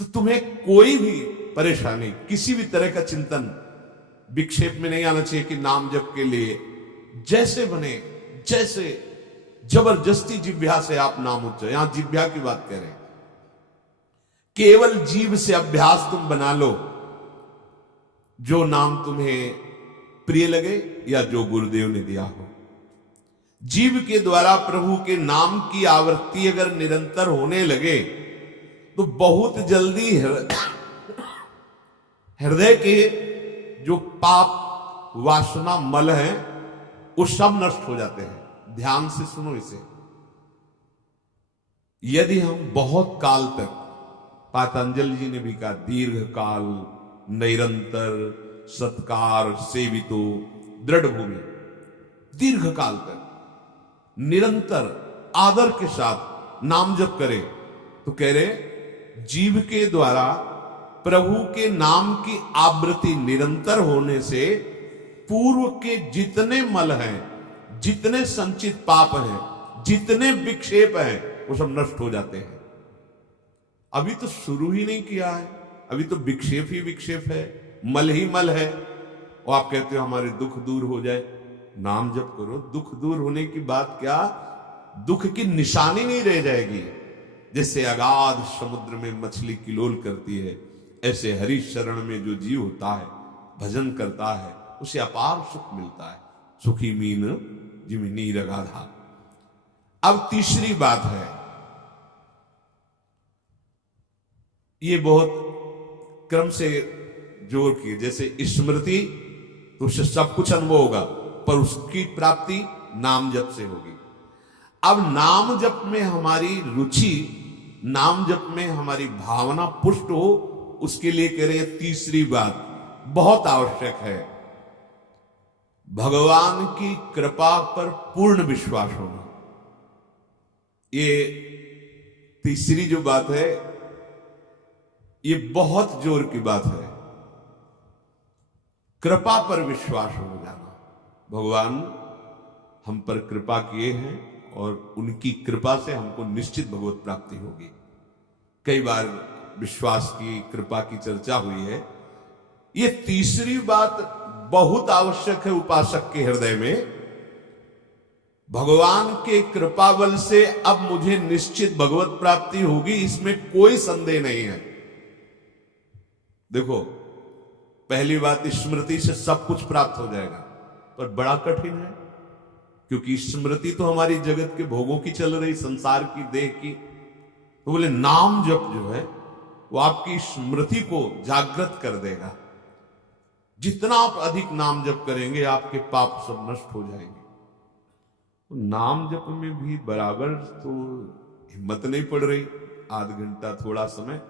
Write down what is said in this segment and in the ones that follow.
तो तुम्हें कोई भी परेशानी, किसी भी तरह का चिंतन विक्षेप में नहीं आना चाहिए कि नाम जप के लिए जैसे बने, जैसे जबरदस्ती जिह्वा से आप नाम उच्चारण, यहां जिह्वा की बात करें, केवल जीभ से अभ्यास तुम बना लो, जो नाम तुम्हें प्रिय लगे या जो गुरुदेव ने दिया हो। जीव के द्वारा प्रभु के नाम की आवृत्ति अगर निरंतर होने लगे तो बहुत जल्दी हृदय के जो पाप वासना मल है वो सब नष्ट हो जाते हैं। ध्यान से सुनो इसे। यदि हम बहुत काल तक, पातंजलि जी ने भी कहा, दीर्घ काल निरंतर सत्कार सेवितो दृढ़ भूमि, दीर्घ काल तक निरंतर आदर के साथ नाम जप करे, तो कह रहे जीव के द्वारा प्रभु के नाम की आवृत्ति निरंतर होने से पूर्व के जितने मल हैं, जितने संचित पाप हैं, जितने विक्षेप हैं, वो सब नष्ट हो जाते हैं। अभी तो शुरू ही नहीं किया है, अभी तो विक्षेप ही विक्षेप है, मल ही मल है, और आप कहते हो हमारे दुख दूर हो जाए। नाम जप करो, दुख दूर होने की बात क्या, दुख की निशानी नहीं रह जाएगी। जैसे अगाध समुद्र में मछली किलोल करती है, ऐसे हरि शरण में जो जीव होता है, भजन करता है, उसे अपार सुख मिलता है। सुखी मीन जिमी नीर अगाधा। अब तीसरी बात है, ये बहुत क्रम से जोर की, जैसे स्मृति तो उससे सब कुछ अनुभव होगा, पर उसकी प्राप्ति नाम जप से होगी। अब नाम जप में हमारी रुचि, नाम जप में हमारी भावना पुष्ट हो, उसके लिए कह रहे हैं तीसरी बात बहुत आवश्यक है, भगवान की कृपा पर पूर्ण विश्वास होना। ये तीसरी जो बात है, ये बहुत जोर की बात है, कृपा पर विश्वास हो जाना। भगवान हम पर कृपा किए हैं और उनकी कृपा से हमको निश्चित भगवत प्राप्ति होगी। कई बार विश्वास की, कृपा की चर्चा हुई है। ये तीसरी बात बहुत आवश्यक है उपासक के हृदय में। भगवान के कृपा बल से अब मुझे निश्चित भगवत प्राप्ति होगी, इसमें कोई संदेह नहीं है। देखो, पहली बात, स्मृति से सब कुछ प्राप्त हो जाएगा, पर बड़ा कठिन है, क्योंकि स्मृति तो हमारी जगत के भोगों की चल रही, संसार की, देह की। तो बोले नाम जप जो है वो आपकी स्मृति को जागृत कर देगा। जितना आप अधिक नाम जप करेंगे, आपके पाप सब नष्ट हो जाएंगे। तो नाम जप में भी बराबर तो हिम्मत नहीं पड़ रही, आध घंटा थोड़ा समय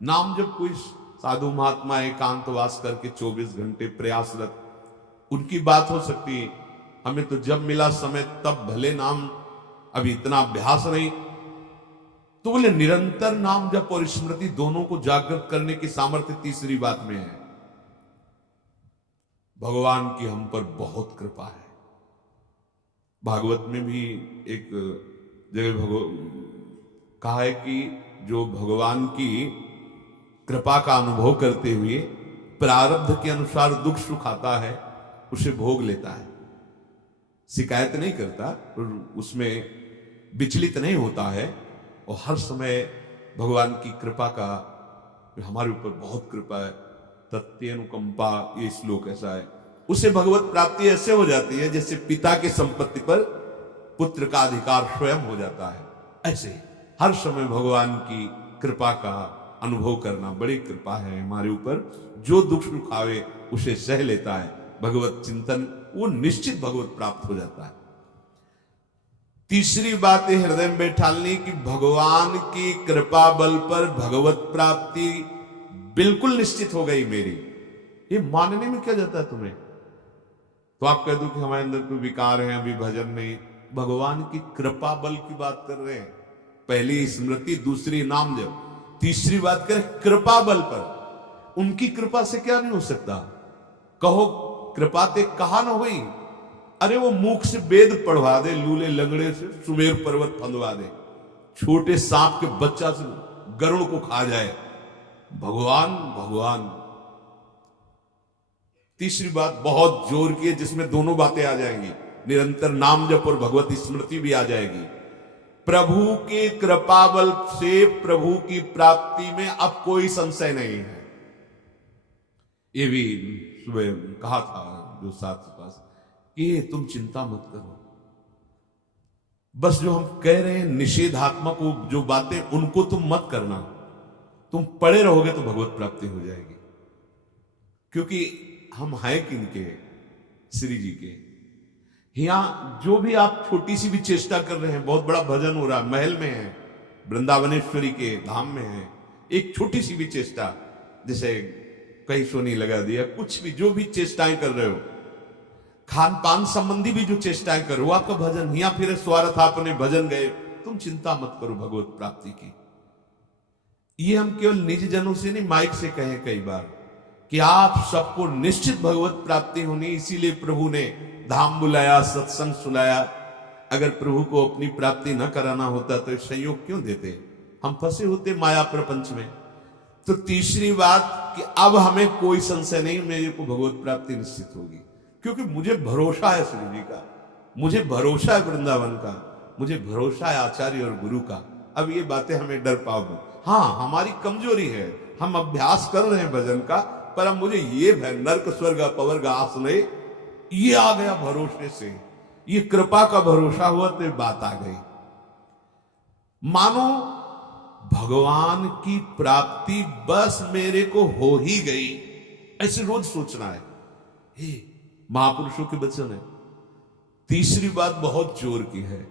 नाम जप। कोई साधु महात्मा एकांतवास करके 24 घंटे प्रयासरत, उनकी बात हो सकती है। हमें तो जब मिला समय तब भले नाम, अभी इतना अभ्यास नहीं। तो बोले निरंतर नाम जप और स्मृति दोनों को जागृत करने की सामर्थ्य तीसरी बात में है। भगवान की हम पर बहुत कृपा है। भागवत में भी एक जगह कहा है कि जो भगवान की कृपा का अनुभव करते हुए प्रारब्ध के अनुसार दुख सुख आता है, उसे भोग लेता है, शिकायत नहीं करता, उसमें विचलित नहीं होता है, और हर समय भगवान की कृपा का, हमारे ऊपर बहुत कृपा है, तत्यनुकंपा, ये श्लोक ऐसा है। उसे भगवत प्राप्ति ऐसे हो जाती है जैसे पिता की संपत्ति पर पुत्र का अधिकार स्वयं हो जाता है। ऐसे हर समय भगवान की कृपा का अनुभव करना बड़ी कृपा है हमारे ऊपर। जो दुख सुख आवे उसे सह लेता है, भगवत चिंतन, वो निश्चित भगवत प्राप्त हो जाता है। तीसरी बात है हृदय में बैठालनी कि भगवान की कृपा बल पर भगवत प्राप्ति बिल्कुल निश्चित हो गई मेरी। ये मानने में क्या जाता है तुम्हें? तो आप कह दो कि हमारे अंदर कोई विकार है, अभी भजन नहीं। भगवान की कृपा बल की बात कर रहे हैं। पहली स्मृति, दूसरी नाम जप, तीसरी बात करें कृपा बल पर। उनकी कृपा से क्या नहीं हो सकता? कहो कृपा ते कहा ना हुई। अरे वो मुख से वेद पढ़वा दे, लूले लंगड़े से सुमेर पर्वत फंदवा दे, छोटे सांप के बच्चा से गरुड़ को खा जाए, भगवान भगवान। तीसरी बात बहुत जोर की है, जिसमें दोनों बातें आ जाएंगी, निरंतर नाम जप और भगवत स्मृति भी आ जाएगी। प्रभु के कृपा बल से प्रभु की प्राप्ति में अब कोई संशय नहीं है। ये भी सुबह कहा था जो साथ के पास कि तुम चिंता मत करो, बस जो हम कह रहे हैं निषेधात्मक जो बातें उनको तुम मत करना, तुम पड़े रहोगे तो भगवत प्राप्ति हो जाएगी। क्योंकि हम हैं किनके, श्री जी के। यहां जो भी आप छोटी सी भी चेष्टा कर रहे हैं, बहुत बड़ा भजन हो रहा है, महल में है, वृंदावनेश्वरी के धाम में है, एक छोटी सी भी चेष्टा, जैसे कहीं सोनी लगा दिया, कुछ भी जो भी चेष्टाएं कर रहे हो, खान पान संबंधी भी जो चेष्टाएं कर रहे हो, आपका भजन या फिर स्वार्थ अपने भजन गए, तुम चिंता मत करो भगवत प्राप्ति की। ये हम केवल निज जनों से नहीं, माइक से कहें कई बार कि आप सबको निश्चित भगवत प्राप्ति होनी, इसीलिए प्रभु ने धाम बुलाया, सत्संग सुनाया। अगर प्रभु को अपनी प्राप्ति न कराना होता तो संयोग क्यों देते, हम फंसे होते माया प्रपंच में। तो तीसरी बात कि अब हमें कोई संशय नहीं, मेरे को भगवत प्राप्ति निश्चित होगी, क्योंकि मुझे भरोसा है श्री जी का, मुझे भरोसा है वृंदावन का, मुझे भरोसा है आचार्य और गुरु का। अब ये बातें हमें डर पाओगे, हाँ हमारी कमजोरी है, हम अभ्यास कर रहे हैं भजन का, पर अब मुझे ये नर्क स्वर्ग अपवर्ग आसने ये आ गया भरोसे से, ये कृपा का भरोसा हुआ तो बात आ गई। मानो भगवान की प्राप्ति बस मेरे को हो ही गई, ऐसे रोज सोचना है। हे महापुरुषों के वचन है। तीसरी बात बहुत जोर की है,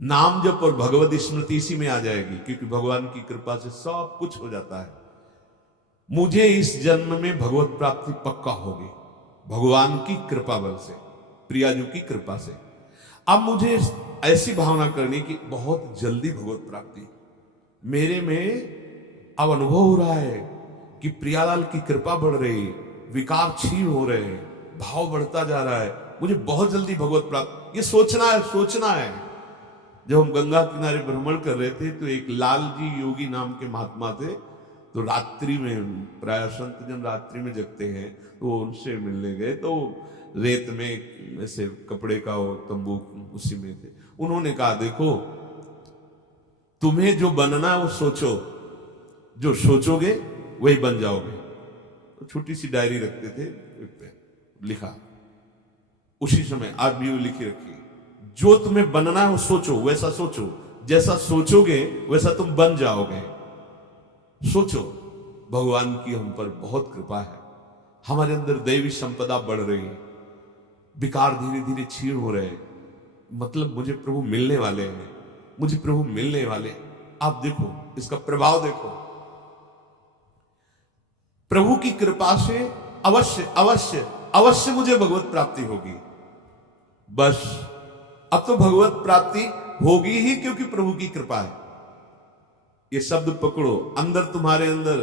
नाम जप और भगवत स्मृति इसी में आ जाएगी, क्योंकि भगवान की कृपा से सब कुछ हो जाता है। मुझे इस जन्म में भगवत प्राप्ति पक्का होगी, भगवान की कृपा बल से, प्रियाजू की कृपा से। अब मुझे ऐसी भावना करनी कि बहुत जल्दी भगवत प्राप्ति मेरे में अब अनुभव हो रहा है कि प्रियालाल की कृपा बढ़ रही, विकार क्षीण हो रहे, भाव बढ़ता जा रहा है, मुझे बहुत जल्दी भगवत प्राप्त, ये सोचना है, सोचना है। जब हम गंगा किनारे भ्रमण कर रहे थे तो एक लाल जी योगी नाम के महात्मा थे, तो रात्रि में, प्राय संत जन रात्रि में जगते हैं, तो उनसे मिलने गए, तो रेत में ऐसे कपड़े का तंबू उसी में थे। उन्होंने कहा देखो तुम्हें जो बनना है वो सोचो, जो सोचोगे वही बन जाओगे। तो छोटी सी डायरी रखते थे, लिखा उसी समय, आज भी वो लिखी रखी, जो तुम्हें बनना है वो सोचो, वैसा सोचो, जैसा सोचोगे वैसा तुम बन जाओगे। सोचो, भगवान की हम पर बहुत कृपा है, हमारे अंदर दैवी संपदा बढ़ रही है, विकार धीरे धीरे क्षीण हो रहे हैं, मतलब मुझे प्रभु मिलने वाले हैं, मुझे प्रभु मिलने वाले। आप देखो इसका प्रभाव देखो, प्रभु की कृपा से अवश्य अवश्य अवश्य मुझे भगवत प्राप्ति होगी। बस अब तो भगवत प्राप्ति होगी ही, क्योंकि प्रभु की कृपा है। ये शब्द पकड़ो, अंदर तुम्हारे अंदर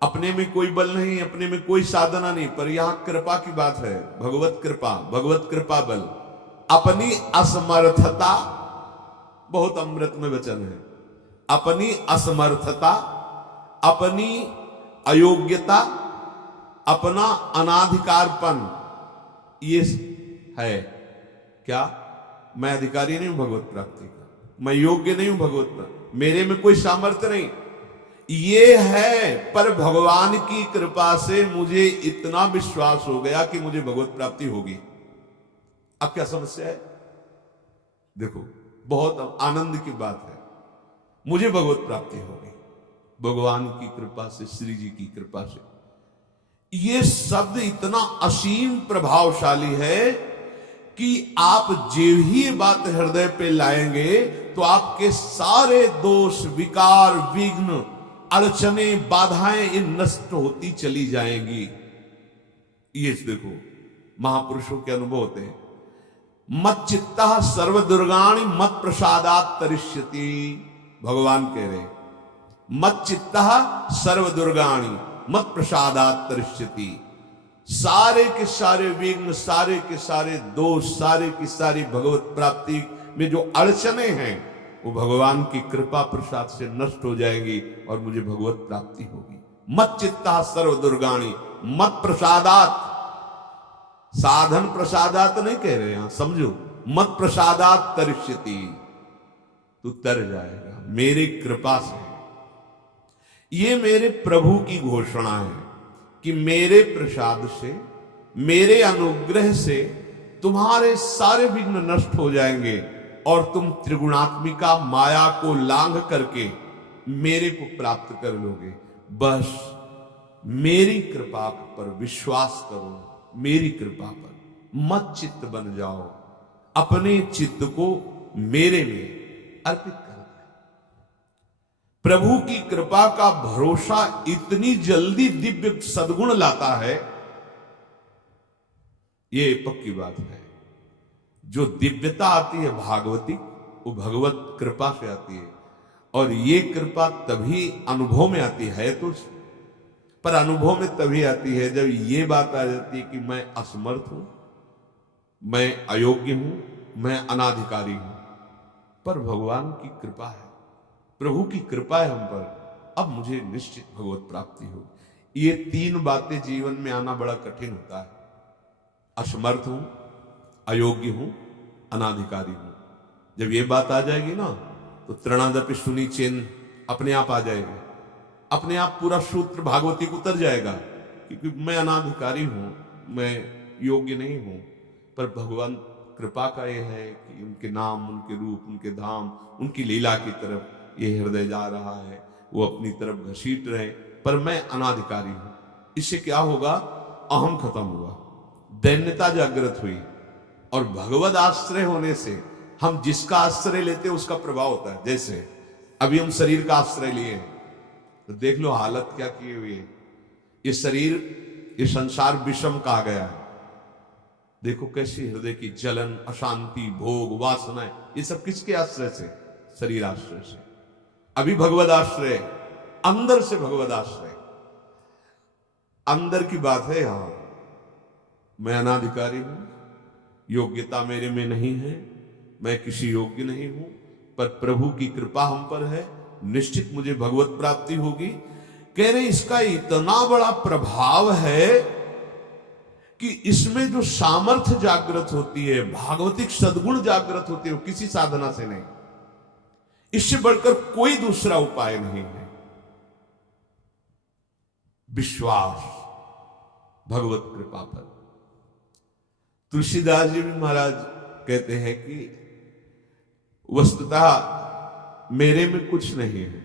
अपने में कोई बल नहीं, अपने में कोई साधना नहीं, पर यहां कृपा की बात है, भगवत कृपा, भगवत कृपा बल। अपनी असमर्थता, बहुत अमृत में वचन है, अपनी असमर्थता, अपनी अयोग्यता, अपना अनाधिकारपन, ये है क्या, मैं अधिकारी नहीं हूं भगवत प्राप्ति का, मैं योग्य नहीं हूं भगवत प्राप्ति, मेरे में कोई सामर्थ्य नहीं, ये है। पर भगवान की कृपा से मुझे इतना विश्वास हो गया कि मुझे भगवत प्राप्ति होगी। अब क्या समस्या है, देखो बहुत आनंद की बात है, मुझे भगवत प्राप्ति होगी भगवान की कृपा से, श्री जी की कृपा से। ये शब्द इतना असीम प्रभावशाली है कि आप जो ही ये बात हृदय पे लाएंगे तो आपके सारे दोष, विकार, विघ्न, अड़चने, बाधाएं ये नष्ट होती चली जाएंगी। ये देखो महापुरुषों के अनुभव होते हैं। मत चित्ता सर्व दुर्गाणि मत प्रसादात तरिष्यति, भगवान कह रहे मत चित्ता सर्व दुर्गाणि मत प्रसादात तरिष्यति। सारे के सारे विघ्न, सारे के सारे दोष, सारे की सारी भगवत प्राप्ति में जो अड़चने हैं वो भगवान की कृपा प्रसाद से नष्ट हो जाएंगी और मुझे भगवत प्राप्ति होगी। मत चित्ता सर्व दुर्गाणी मत प्रसादात, साधन प्रसादात नहीं कह रहे यहां, समझो, मत प्रसादात तरिष्यति, तू तर जाएगा मेरी कृपा से। ये मेरे प्रभु की घोषणा है कि मेरे प्रसाद से, मेरे अनुग्रह से तुम्हारे सारे विघ्न नष्ट हो जाएंगे और तुम त्रिगुणात्मिका माया को लांघ करके मेरे को प्राप्त कर लोगे। बस मेरी कृपा पर विश्वास करो, मेरी कृपा पर मत चित्त बन जाओ, अपने चित्त को मेरे में अर्पित कर दो। प्रभु की कृपा का भरोसा इतनी जल्दी दिव्य सद्गुण लाता है, ये पक्की बात है। जो दिव्यता आती है भागवती, वो भगवत कृपा से आती है, और ये कृपा तभी अनुभव में आती है तो, पर अनुभव में तभी आती है जब ये बात आ जाती है कि मैं असमर्थ हूं, मैं अयोग्य हूं, मैं अनाधिकारी हूं। पर भगवान की कृपा है, प्रभु की कृपा है हम पर, अब मुझे निश्चित भगवत प्राप्ति होगी। ये तीन बातें जीवन में आना बड़ा कठिन होता है। असमर्थ हूं, अयोग्य हूं, अनाधिकारी हूं। जब ये बात आ जाएगी ना तो तृणादपि सुनी चिन्ह अपने आप आ जाएगा, अपने आप पूरा सूत्र भागवती को उतर जाएगा, क्योंकि मैं अनाधिकारी हूं, मैं योग्य नहीं हूं। पर भगवान कृपा का यह है कि उनके नाम, उनके रूप, उनके धाम, उनकी लीला की तरफ ये हृदय जा रहा है, वो अपनी तरफ घसीट रहे, पर मैं अनाधिकारी हूं। इससे क्या होगा? अहम खत्म हुआ, दैन्यता जागृत हुई, और भगवद आश्रय होने से हम जिसका आश्रय लेते हैं उसका प्रभाव होता है। जैसे अभी हम शरीर का आश्रय लिए हैं, तो देख लो हालत क्या की हुई है। ये शरीर, ये संसार विषम कहा गया है। देखो कैसी हृदय की जलन, अशांति, भोग, वासनाएं, ये सब किसके आश्रय से? शरीर आश्रय से। अभी भगवद आश्रय, अंदर से भगवद आश्रय, अंदर की बात है। यहां मैं अनाधिकारी हूं, योग्यता मेरे में नहीं है, मैं किसी योग्य नहीं हूं, पर प्रभु की कृपा हम पर है, निश्चित मुझे भगवत प्राप्ति होगी। कह रहे इसका इतना बड़ा प्रभाव है कि इसमें जो सामर्थ्य जागृत होती है, भागवतिक सद्गुण जागृत होती है, वो किसी साधना से नहीं, इससे बढ़कर कोई दूसरा उपाय नहीं है। विश्वास भगवत कृपा पर। तुलसीदास जी भी महाराज कहते हैं कि वस्तुतः मेरे में कुछ नहीं है,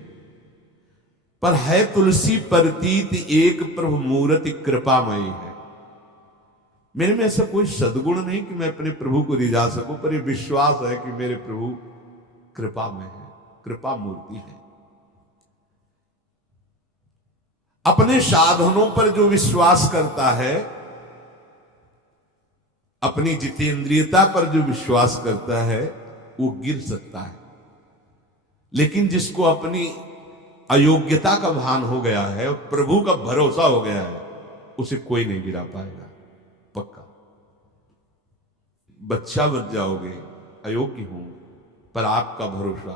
पर है तुलसी प्रतीत एक प्रभु मूर्ति कृपामयी है। मेरे में ऐसा कोई सद्गुण नहीं कि मैं अपने प्रभु को रिझा सकूं, पर यह विश्वास है कि मेरे प्रभु कृपा में है, कृपा मूर्ति है। अपने साधनों पर जो विश्वास करता है, अपनी जितेंद्रियता पर जो विश्वास करता है, वो गिर सकता है। लेकिन जिसको अपनी अयोग्यता का भान हो गया है और प्रभु का भरोसा हो गया है, उसे कोई नहीं गिरा पाएगा, पक्का। बच्चा बन जाओगे, अयोग्य हूं, पर आपका भरोसा,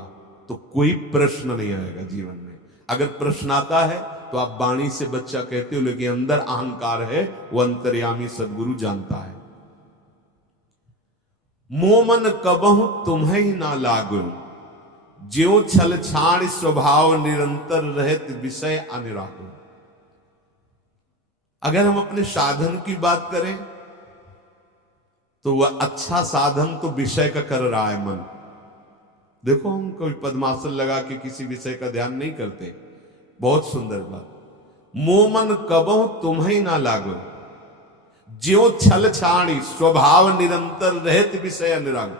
तो कोई प्रश्न नहीं आएगा जीवन में। अगर प्रश्न आता है तो आप वाणी से बच्चा कहते हो, लेकिन अंदर अहंकार है, वो अंतर्यामी सदगुरु जानता है। मोमन कबहु तुम्हें ही ना लागु, ज्यों छल छाण स्वभाव निरंतर रहत विषय अनिराकुल। अगर हम अपने साधन की बात करें तो वह अच्छा साधन तो विषय का कर रहा है मन। देखो हम कोई पद्मासन लगा के किसी विषय का ध्यान नहीं करते, बहुत सुंदर बात। मोमन कबहु तुम्हें ना लागु, ज्यों छल छाणी स्वभाव निरंतर रहत विषय अनुराग।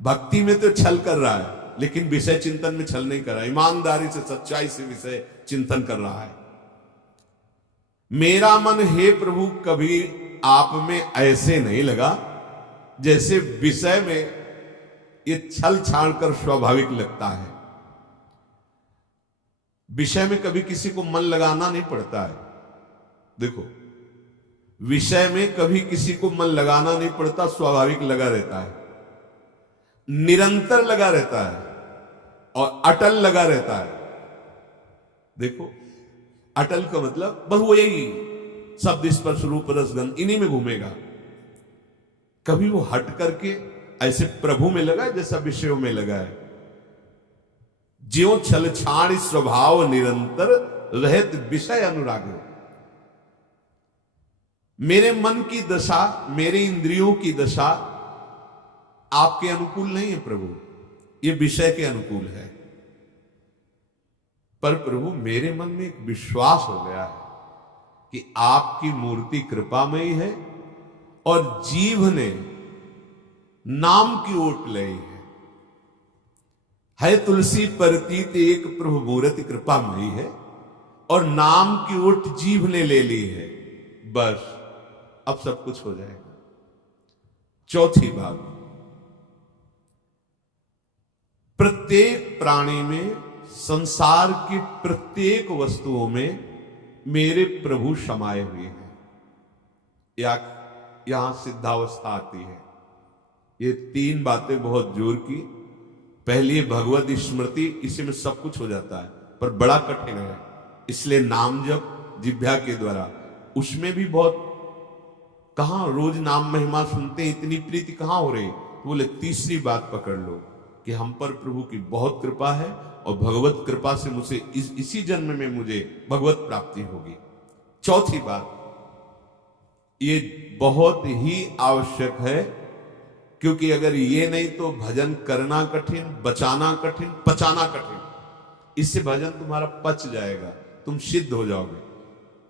भक्ति में तो छल कर रहा है, लेकिन विषय चिंतन में छल नहीं कर रहा, ईमानदारी से, सच्चाई से विषय चिंतन कर रहा है। मेरा मन हे प्रभु कभी आप में ऐसे नहीं लगा जैसे विषय में ये छल छाड़ कर स्वाभाविक लगता है। विषय में कभी किसी को मन लगाना नहीं पड़ता है। देखो, विषय में कभी किसी को मन लगाना नहीं पड़ता, स्वाभाविक लगा रहता है, निरंतर लगा रहता है। और अटल लगा रहता है। देखो, अटल का मतलब बस वो यही शब्द स्पर्श रूप रसगंध इन्हीं में घूमेगा। कभी वो हट करके ऐसे प्रभु में लगा जैसा विषयों में लगा है। ज्यों छल छाण स्वभाव निरंतर रहत विषय अनुराग। मेरे मन की दशा, मेरे इंद्रियों की दशा आपके अनुकूल नहीं है प्रभु, ये विषय के अनुकूल है। पर प्रभु मेरे मन में एक विश्वास हो गया है कि आपकी मूर्ति कृपामयी है और जीव ने नाम की ओट ली है तुलसी परतीत एक प्रभु मूर्ति कृपामयी है और नाम की ओट जीव ने ले ली है। बस अब सब कुछ हो जाएगा। चौथी बात, प्रत्येक प्राणी में, संसार की प्रत्येक वस्तुओं में मेरे प्रभु समाये हुए हैं। यहां सिद्धावस्था आती है। ये तीन बातें बहुत जोर की। पहली भगवत स्मृति, इसी में सब कुछ हो जाता है, पर बड़ा कठिन है। इसलिए नाम जप जिह्वा के द्वारा, उसमें भी बहुत, कहां रोज नाम महिमा सुनते हैं, इतनी प्रीति कहां हो रही। तो बोले तीसरी बात पकड़ लो कि हम पर प्रभु की बहुत कृपा है और भगवत कृपा से मुझे इसी जन्म में मुझे भगवत प्राप्ति होगी। चौथी बात, ये बहुत ही आवश्यक है, क्योंकि अगर ये नहीं तो भजन करना कठिन, बचाना कठिन, पचाना कठिन। इससे भजन तुम्हारा पच जाएगा, तुम सिद्ध हो जाओगे।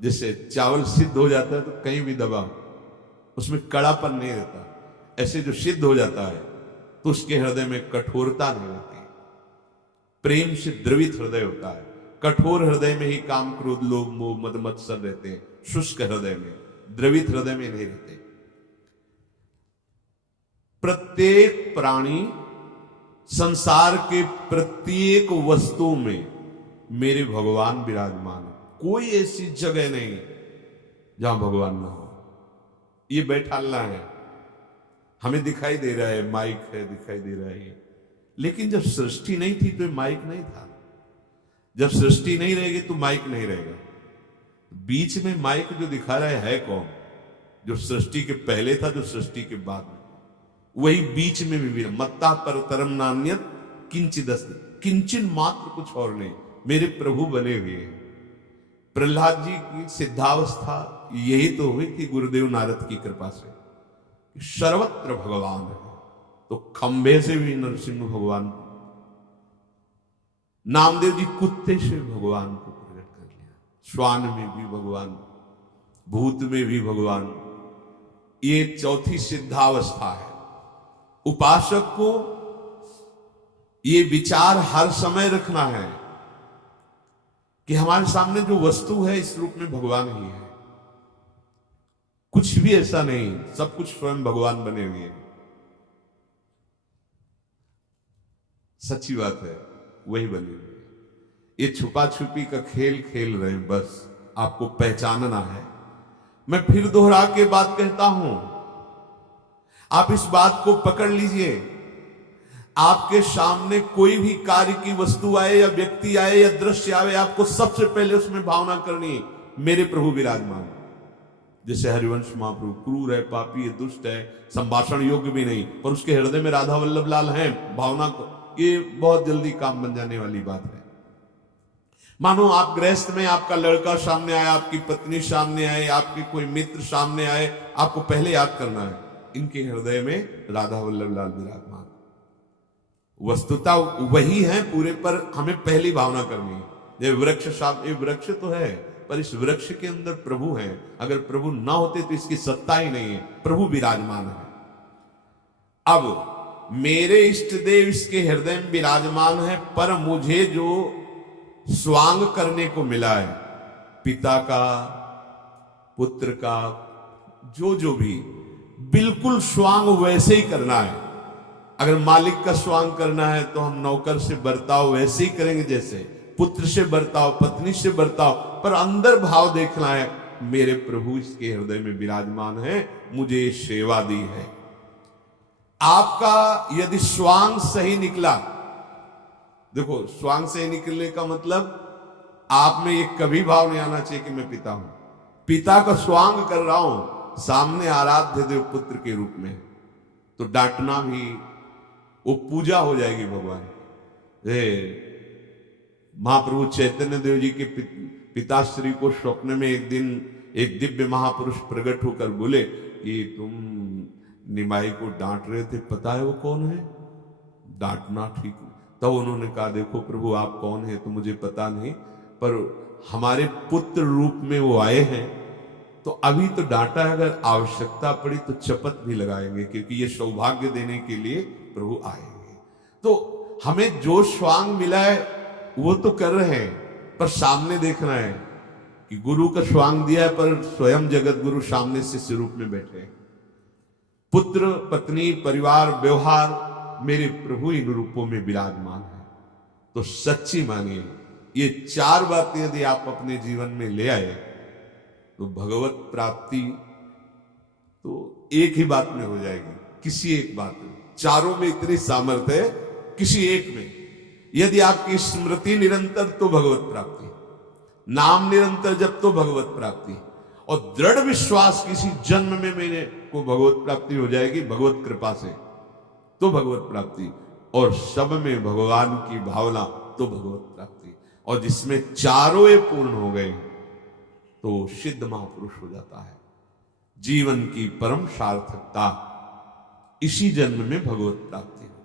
जैसे चावल सिद्ध हो जाता है तो कहीं भी दबाओ उसमें कड़ापन नहीं रहता, ऐसे जो सिद्ध हो जाता है तो उसके हृदय में कठोरता नहीं रहती। प्रेम से द्रवित हृदय होता है। कठोर हृदय में ही काम क्रोध लोभ मोह मद मत्सर रहते हैं, शुष्क हृदय में, द्रवित हृदय में नहीं रहते। प्रत्येक प्राणी, संसार के प्रत्येक वस्तु में मेरे भगवान विराजमान है। कोई ऐसी जगह नहीं जहां भगवान ना हो। ये बैठालना है, हमें दिखाई दे रहा है, माइक है, दिखाई दे रहा है, लेकिन जब सृष्टि नहीं थी तो माइक नहीं था। जब सृष्टि नहीं रहेगी तो माइक नहीं रहेगा। बीच में माइक जो दिखा रहा है कौन? जो सृष्टि के पहले था, जो सृष्टि के बाद में, वही बीच में भी। मत्ता पर तरम नान्यत किंचिदस्ति, किंचन मात्र कुछ और नहीं, मेरे प्रभु बने हुए हैं। प्रहलाद जी की सिद्धावस्था यही तो हुई थी गुरुदेव नारद की कृपा से। सर्वत्र भगवान है, तो खंबे से भी नरसिंह भगवान, नामदेव जी कुत्ते से भगवान को प्रकट कर लिया, श्वान में भी भगवान, भूत में भी भगवान। ये चौथी सिद्धावस्था है। उपासक को ये विचार हर समय रखना है कि हमारे सामने जो वस्तु है इस रूप में भगवान ही है, कुछ भी ऐसा नहीं, सब कुछ स्वयं भगवान बने हुए हैं। सच्ची बात है, वही बने हुए हैं। ये छुपा छुपी का खेल खेल रहे हैं, बस आपको पहचानना है। मैं फिर दोहरा के बात कहता हूं, आप इस बात को पकड़ लीजिए। आपके सामने कोई भी कार्य की वस्तु आए या व्यक्ति आए या दृश्य आए, आपको सबसे पहले उसमें भावना करनी, मेरे प्रभु विराजमान। जैसे हरिवंश महाप्रभु क्रूर है, पापी है, दुष्ट है, संभाषण योग्य भी नहीं, पर उसके हृदय में राधा वल्लभ लाल है, भावना को, ये बहुत जल्दी काम बन जाने वाली बात है। मानो आप गृहस्थ में, आपका लड़का सामने आए, आपकी पत्नी सामने आए, आपके कोई मित्र सामने आए, आपको पहले याद करना है इनके हृदय में राधा वल्लभ लाल विराजमान। वस्तुता वही है पूरे, पर हमें पहली भावना करनी है। ये वृक्ष साहब, ये वृक्ष तो है, पर इस वृक्ष के अंदर प्रभु है। अगर प्रभु ना होते तो इसकी सत्ता ही नहीं है, प्रभु विराजमान है। अब मेरे इष्ट देव इसके हृदय में विराजमान है, पर मुझे जो स्वांग करने को मिला है, पिता का, पुत्र का, जो भी, बिल्कुल स्वांग वैसे ही करना है। अगर मालिक का स्वांग करना है तो हम नौकर से बर्ताव वैसे ही करेंगे, जैसे पुत्र से बर्ताव, पत्नी से बर्ताव, पर अंदर भाव देखना है, मेरे प्रभु इसके हृदय में विराजमान है, मुझे सेवा दी है। आपका यदि स्वांग सही निकला, देखो, स्वांग से निकलने का मतलब आप में ये कभी भाव नहीं आना चाहिए कि मैं पिता हूं। पिता का स्वांग कर रहा हूं, सामने आराध्य देव पुत्र के रूप में, तो डांटना भी वो पूजा हो जाएगी भगवान की। महाप्रभु चैतन्य देव जी के पिताश्री को स्वप्न में एक दिन एक दिव्य महापुरुष प्रकट होकर बोले कि तुम निमाई को डांट रहे थे, पता है वो कौन है? डांटना ठीक नहीं। तब उन्होंने कहा, देखो प्रभु आप कौन है तो मुझे पता नहीं, पर हमारे पुत्र रूप में वो आए हैं, तो अभी तो डांटा है, अगर आवश्यकता पड़ी तो चपत भी लगाएंगे, क्योंकि ये सौभाग्य देने के लिए प्रभु आएंगे। तो हमें जो स्वांग मिला है वो तो कर रहे हैं, पर सामने देखना है कि गुरु का स्वांग दिया है, पर स्वयं जगत गुरु सामने शिष्य रूप में बैठे हैं। पुत्र, पत्नी, परिवार, व्यवहार मेरे प्रभु इन रूपों में विराजमान है। तो सच्ची मानिए, ये चार बातें यदि आप अपने जीवन में ले आए तो भगवत प्राप्ति तो एक ही बात में हो जाएगी, किसी एक बात में। चारों में इतनी सामर्थ्य है, किसी एक में यदि आपकी स्मृति निरंतर तो भगवत प्राप्ति, नाम निरंतर जब तो भगवत प्राप्ति, और दृढ़ विश्वास किसी जन्म में मेरे को भगवत प्राप्ति हो जाएगी भगवत कृपा से, तो भगवत प्राप्ति, और सब में भगवान की भावना तो भगवत प्राप्ति। और जिसमें चारों ये पूर्ण हो गए तो सिद्ध महापुरुष हो जाता है। जीवन की परम सार्थकता इसी जन्म में भगवत प्राप्ति हो।